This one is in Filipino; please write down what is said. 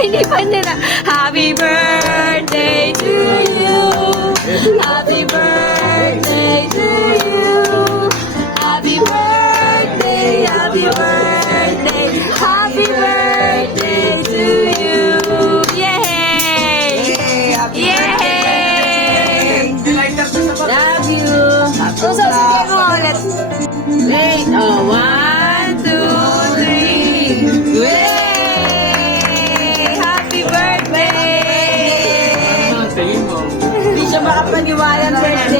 Hindi pa nila. Happy birthday to you. Happy birthday to you. Happy birthday, happy birthday, happy birthday to you. Yay! Yay! Love you. So, sabihin mo ulit. Wait, oh, 1, 2, 3. Yay! Happy birthday! Tingin mo. Hindi siya makapaniwala ng birthday